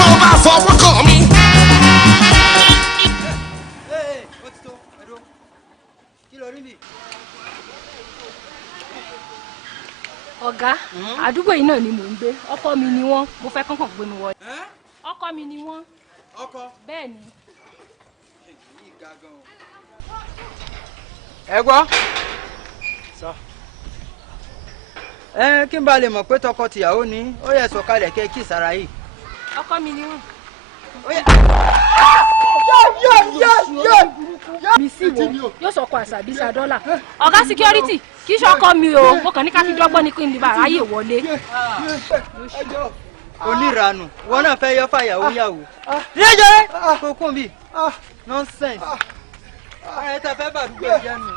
tó bá fọwọ́ kàn mí. ọ̀gá àdúgbò yìí náà ni mò ń gbé ọkọ mi ni wọ́n mo fẹ́ kọ́kàn gbé mi wọlé. ọkọ mi ni wọ́n. ọkọ. bẹ́ẹ̀ ni. ẹ gbọ́. kí n bá lè mọ̀ pé tọkọ-tìyàwó ni ó yẹ sọ̀kalẹ̀ kẹ́ kí sara yìí. ọkọ mi ni wọ́n. mi sì wọ yóò sọkọ àṣàbí sadọ́là ọ̀gá security kì í ṣọkọ mi o mo kàn ní ká fi dọ́gbọ́n ní kí n lè bá ráyè wọlé. oníranù wọn náà fẹ́ yọ fàyàwó yàwó. díẹ̀jẹ̀ kókó mi nonsense. ẹ tẹ fẹ́ bàdúgbò jẹ́ nù.